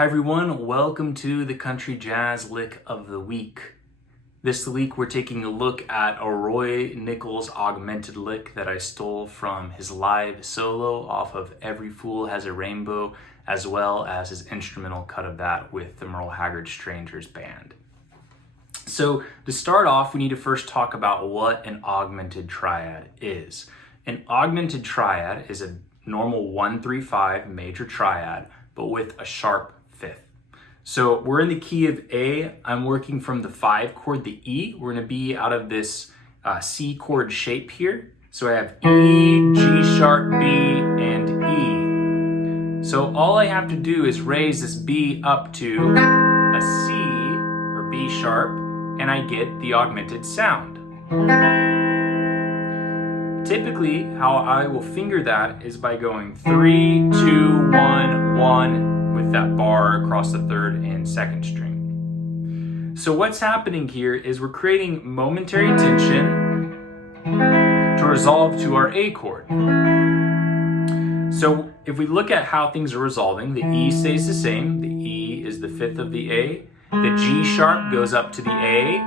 Hi everyone, welcome to the Country Jazz Lick of the Week. This week we're taking a look at a Roy Nichols augmented lick that I stole from his live solo off of Every Fool Has a Rainbow, as well as his instrumental cut of that with the Merle Haggard Strangers Band. So to start off, we need to first talk about what an augmented triad is. An augmented triad is a normal 1-3-5 major triad, but with a sharp fifth. So we're in the key of A. I'm working from the 5 chord, the E. We're going to be out of this C chord shape here. So I have E, G sharp, B, and E. So all I have to do is raise this B up to a C or B sharp, and I get the augmented sound. Typically, how I will finger that is by going 3, 2, 1, 1, with that bar across the 3rd and 2nd string. So what's happening here is we're creating momentary tension to resolve to our A chord. So if we look at how things are resolving, the E stays the same. The E is the 5th of the A. The G sharp goes up to the A.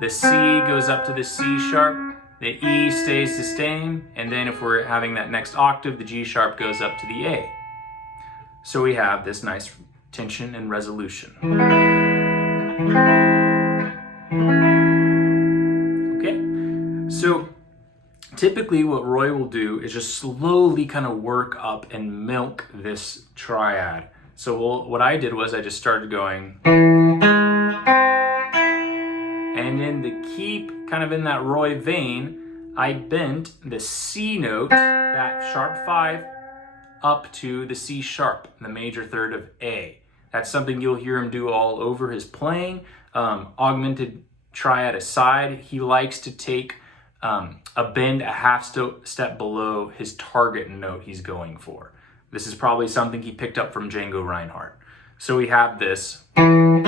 The C goes up to the C sharp. The E stays the same. And then if we're having that next octave, the G sharp goes up to the A. So we have this nice tension and resolution. Okay, so typically what Roy will do is just slowly kind of work up and milk this triad. So what I did was I just started going, and then to keep kind of in that Roy vein, I bent the C note, that sharp 5, up to the C sharp, the major 3rd of A. That's something you'll hear him do all over his playing. Augmented triad aside, he likes to take a bend a half step below his target note he's going for. This is probably something he picked up from Django Reinhardt. So we have this. Then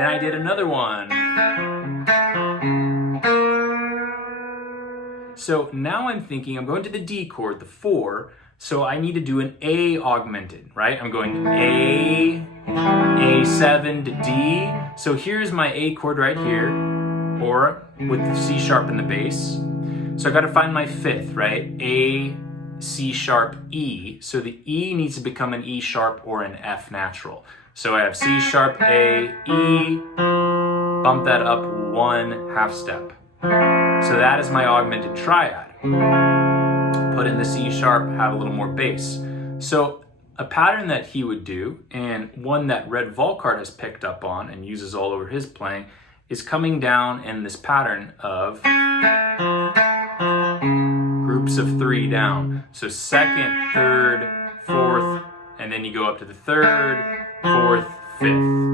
I did another one. So now I'm thinking I'm going to the D chord, the 4, so I need to do an A augmented, right? I'm going A, A7 to D. So here's my A chord right here, or with the C sharp in the bass. So I got to find my 5th, right? A, C sharp, E. So the E needs to become an E sharp or an F natural. So I have C sharp, A, E, bump that up 1 half step. So that is my augmented triad. Put in the C sharp, have a little more bass. So a pattern that he would do, and one that Red Volkart has picked up on and uses all over his playing, is coming down in this pattern of groups of 3 down. So 2nd, 3rd, 4th, and then you go up to the 3rd, 4th, 5th.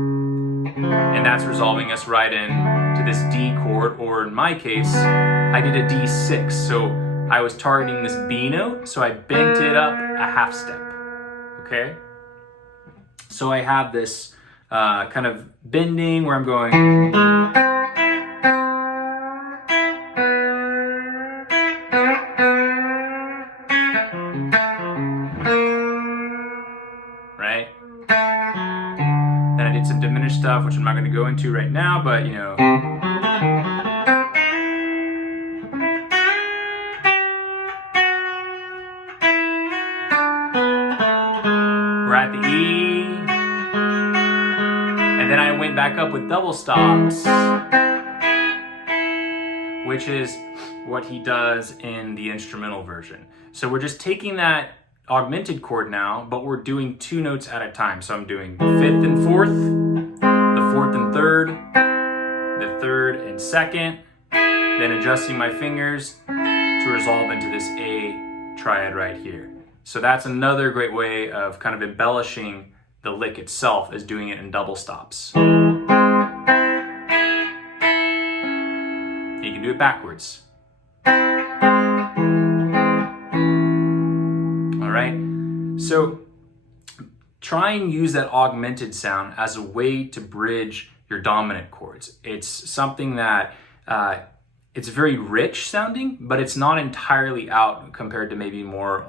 And that's resolving us right in to this D chord, or in my case, I did a D6. So I was targeting this B note, so I bent it up a half step, okay? So I have this kind of bending where I'm going, right? Then I did some diminished stuff, which I'm not going to go into right now, but you know. We're at the E, and then I went back up with double stops, which is what he does in the instrumental version. So we're just taking that augmented chord now, but we're doing 2 notes at a time. So I'm doing the 5th and 4th, the 4th and 3rd, the 3rd and 2nd, then adjusting my fingers to resolve into this A triad right here. So that's another great way of kind of embellishing the lick itself, is doing it in double stops. You can do it backwards. All right, so try and use that augmented sound as a way to bridge your dominant chords. It's something that it's very rich sounding, but it's not entirely out compared to maybe more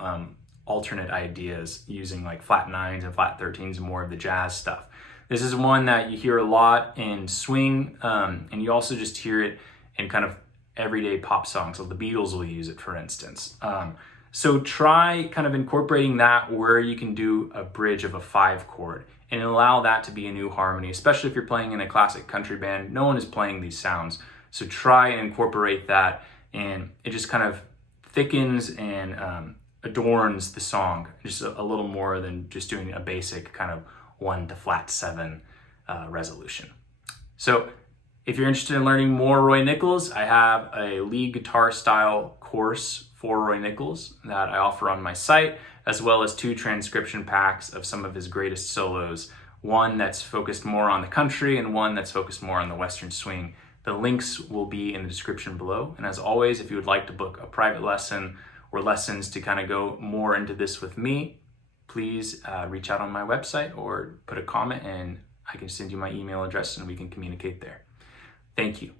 alternate ideas using like flat 9s and flat 13s and more of the jazz stuff. This is one that you hear a lot in swing, and you also just hear it in kind of everyday pop songs. So the Beatles will use it, for instance. So try kind of incorporating that where you can do a bridge of a 5 chord and allow that to be a new harmony, especially if you're playing in a classic country band. No one is playing these sounds. So try and incorporate that, and it just kind of thickens and adorns the song just a little more than just doing a basic kind of 1 to flat 7 resolution. So if you're interested in learning more Roy Nichols, I have a lead guitar style course for Roy Nichols that I offer on my site, as well as 2 transcription packs of some of his greatest solos, one that's focused more on the country and one that's focused more on the Western swing. The links will be in the description below. And as always, if you would like to book a private lesson or lessons to kind of go more into this with me, please reach out on my website or put a comment and I can send you my email address and we can communicate there. Thank you.